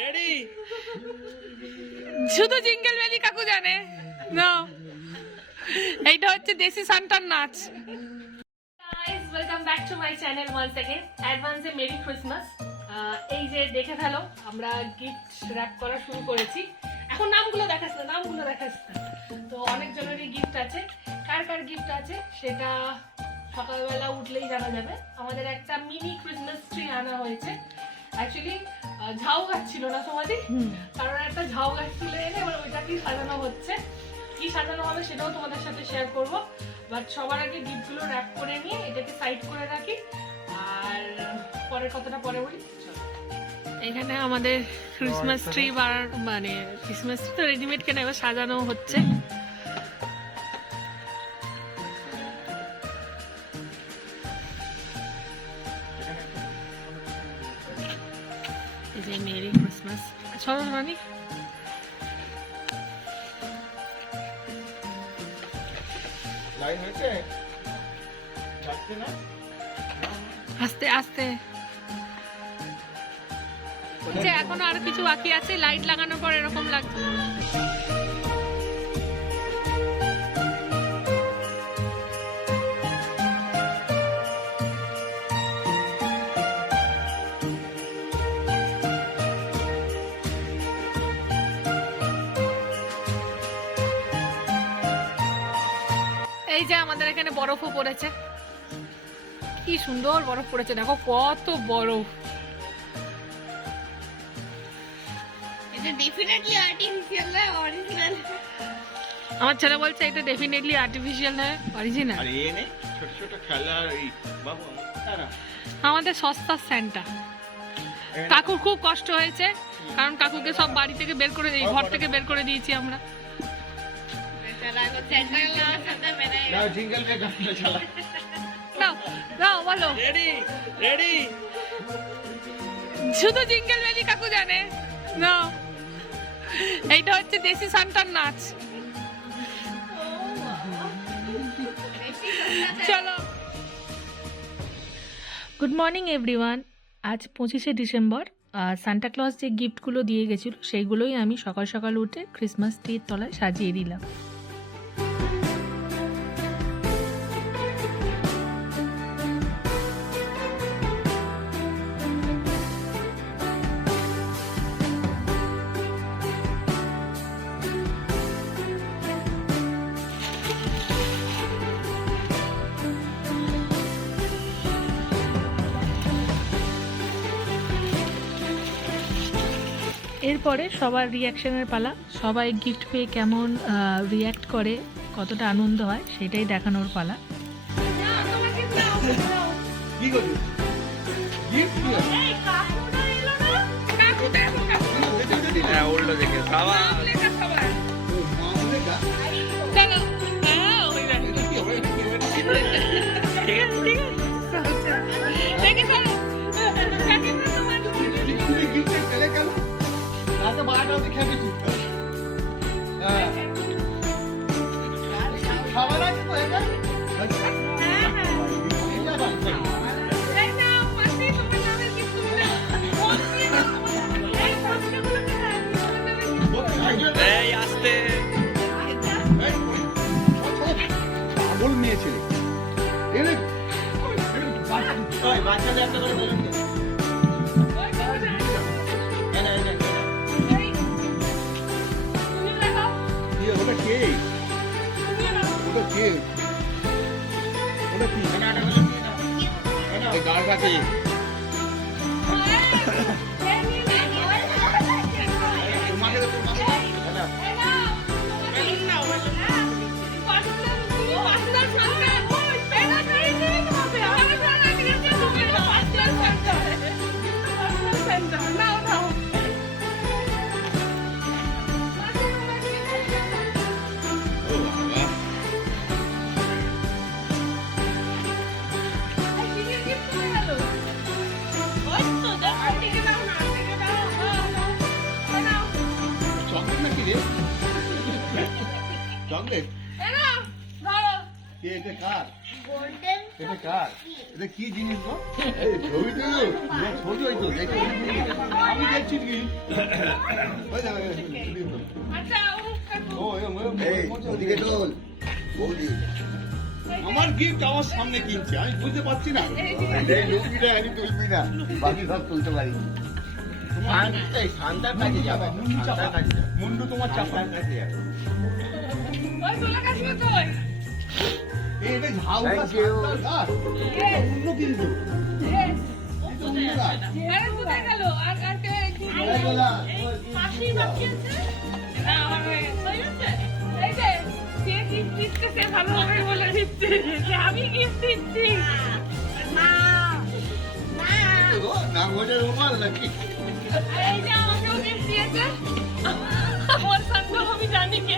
Ready শুধু jingle bell কাকু জানে। না এইটা হচ্ছে দেশি সান্টার নাচ। Welcome back to my channel once again অ্যাডভান্সে merry Christmas এই যে দেখে ফেলো আমরা গিফট র্যাপ করা শুরু করেছি। এখন নামগুলো দেখাস না নামগুলো দেখাস না। তো অনেক জনেরই গিফট আছে। কার কার গিফট আছে সেটা সকালবেলা উঠলেই জানা যাবে। আমাদের একটা মিনি ক্রিসমাস ট্রি আনা হয়েছে। অ্যাকচুয়ালি ঝাউ গাছ ছিল না সমাধি কারণ একটা ঝাউ গাছ তুলে এনে এবার ওইটাকেই সাজানো হচ্ছে। কি সাজানো হবে সেটাও তোমাদের সাথে শেয়ার করব। বাট সবার আগে গিফটগুলো র্যাপ করে নিয়ে এটাকে সাইড করে রাখি। আর পরের কথাটা পরে বলি। এখানে আমাদের ক্রিসমাস ট্রি বার মানে ক্রিসমাস ট্রি তো রেডিমেড কেনা এবার সাজানো হচ্ছে। যে মেরি ক্রিসমাস চলো রানি লাইন হয়েছে? না? আস্তে আস্তে। যে এখনও আরও কিছু বাকি আছে? লাইট লাগানোর পর এরকম লাগবে এই যে আমাদের এখানে বরফও পড়েছে। কি সুন্দর বরফ পড়েছে দেখো কত বরফ। এটা ডেফিনেটলি আর্টিফিশিয়াল না অরিজিনাল আমার ছেলে বলছে এটা ডেফিনেটলি আর্টিফিশিয়াল নয় অরিজিনাল আর এ নেই ছোট ছোট খেলার এই বাবু আমার তারা আমাদের সস্তা স্যান্টা। কাকুর খুব কষ্ট হয়েছে কারণ কাকুকে সব বাড়ি থেকে বের করে এই ঘর থেকে বের করে দিয়েছি আমরা। না জিঙ্গল বে গানটা চালা নাও নাও বলো রেডি রেডি শুধু জিঙ্গেল বেলি কাকু জানে। এইটা হচ্ছে দেশি সান্টার নাচ। চলো। গুড মর্নিং এভরিওয়ান আজ পঁচিশে ডিসেম্বর সান্টা ক্লজ যে গিফটগুলো দিয়ে গেছিল সেইগুলোই আমি সকাল সকাল উঠে ক্রিসমাস ট্রির তলায় সাজিয়ে দিলাম। এরপরে সবার রিয়াকশনের পালা। সবাই গিফট পেয়ে কেমন রিয়াক্ট করে কতটা আনন্দ হয় সেটাই দেখানোর পালা। কি করবি এই আসতে। পাগল মেয়ে ছেলে। বাচ্চাদের একটা করে বেলুন ওটা কে? ওটা কে? ওটা কি? এই কাছে এটা কি ছবি কি? আমার গিফট আমার সামনে কিনছে আমি বুঝতে পারছি না। আমি তুলবি না। বাকি সব তুলতে পারি। মুন্ডু তোমার চাপা। কাছে আমি গিফট দিচ্ছি। না না ঘটে রুমাল নাকি? এই যে আমাকেও গিফট দিয়েছে। আমার সঙ্গে আমি জানি কে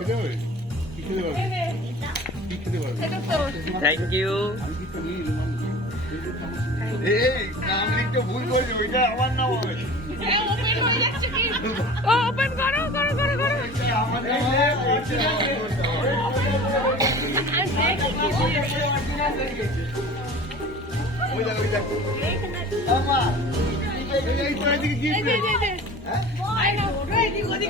আমার করতে হবে। আর দেখি কি দিয়েছে ওই দেখো, ওই দেখো। কি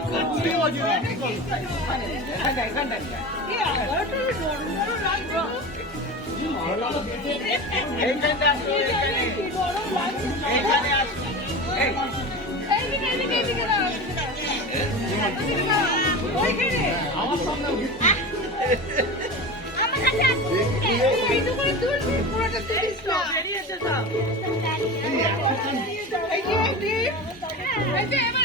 বড় লাগবে এইখানে আসো। এই, দাও দাও। আমার সামনে gift এইটুকুনি তুলবি পুরোটা তুলিস না বেরিয়েছে সব এই এই যে কি এই দুপুরে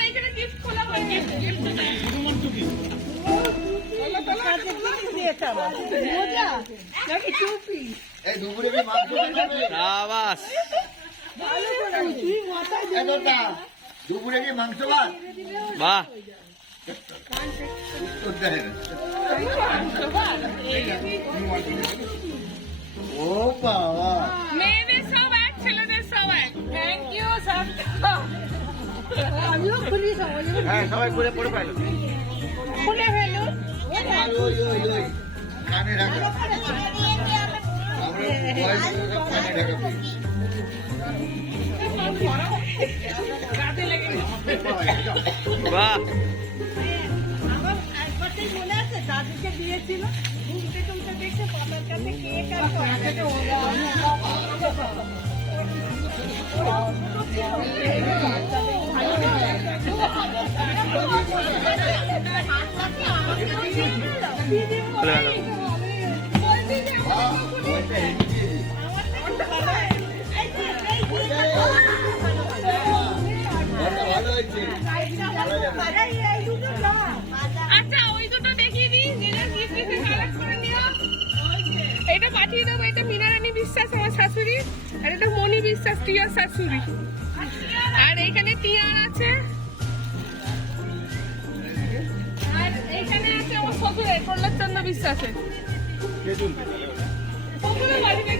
দুপুরে কি মাংস ভাত বাহ। উত্তর হ্যাঁ সবাই ঘুরে পড়ে পাইল খুলে ফেলো কানে ঢাকা। বাহ দাদুকে দিয়েছিল টুমতে দেখছে পাতার কাছে কেক আর আচ্ছা ওই দুটো দেখিয়ে এটা পাঠিয়ে দেবো, এটা মীনারানী বিশ্বাস আমার শাশুড়ি, আর এটা মণি বিশ্বাস টিয়ার শাশুড়ি। আর এইখানে টিয়ার আছে। আমার শ্বশুরের প্রহ্লাদ চন্দ্র বিশ্বাসের বাড়িতে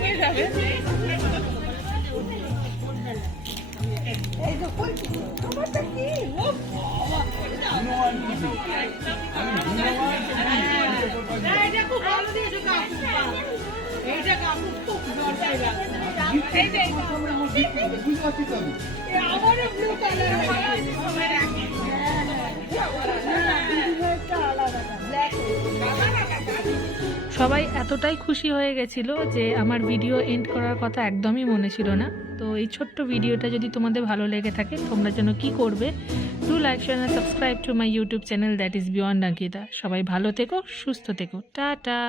আমারও ব্লু কালার সবাই এতটাই খুশি হয়ে গেছিল যে আমার ভিডিও এন্ড করার কথা একদমই মনে ছিল না। তো এই ছোট্ট ভিডিওটা যদি তোমাদের ভালো লেগে থাকে, তোমরা যেন কি করবে to like share and subscribe to my YouTube channel that is beyond Ankita সবাই ভালো থেকো, সুস্থ থেকো। টাটা।